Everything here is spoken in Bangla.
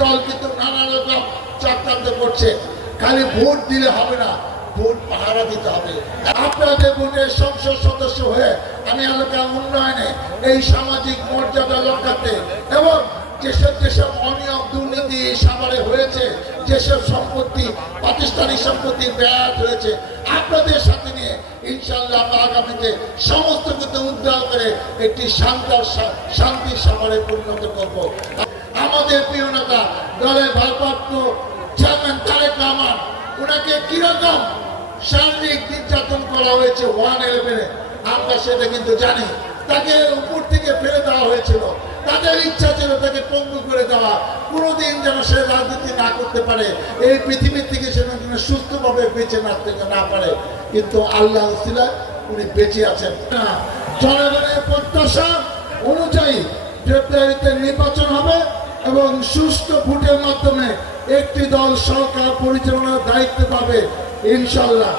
দল কিন্তু নানা রকম চক্রান্ত করছে। খালি ভোট দিলে হবে না, ভোট পাহারা দিতে হবে। আপনাদের ভোটের সংসদ সদস্য হয়ে আমি এলাকা উন্নয়নে এই সামাজিক মর্যাদা রক্ষাতে এবং যেসব যেসব অনিয়ম, দুর্নীতি সাভারে হয়েছে, যেসব সম্পত্তি, প্রাতিষ্ঠানিক সম্পত্তি ব্যাট হয়েছে, আপনাদের সাথে নিয়ে ইনশাল্লাহ আগামীতে সমস্ত কিছু উদ্ধার করে একটি শান্ত শান্তির সাভারে পরিণত করব। আমাদের প্রিয় নেতা, দলের ভারপ্রাপ্ত চেয়ারম্যান তারেক রহমান ওনাকে কীরকম শারীরিক নির্যাতন করা হয়েছে ওয়ান ইলেভেনে, আমরা সেটা কিন্তু জানি। তাকে উপর থেকে ফেলে দেওয়া হয়েছিল। তাদের ইচ্ছা ছিল তাকে পঙ্গু করে দেওয়া। কোনোদিন যেন সে রাজনীতি না করতে পারে। এই পৃথিবীর থেকে সে যেন সুস্থভাবে বেঁচে না থেকে না পারে। কিন্তু আল্লাহ উসিলায় উনি বেঁচে আছেন। জনগণের প্রত্যাশা অনুযায়ী ফেব্রুয়ারিতে নির্বাচন হবে। এবং সুস্থ ভোটের মাধ্যমে একটি দল সরকার পরিচালনার দায়িত্ব পাবে ইনশাল্লাহ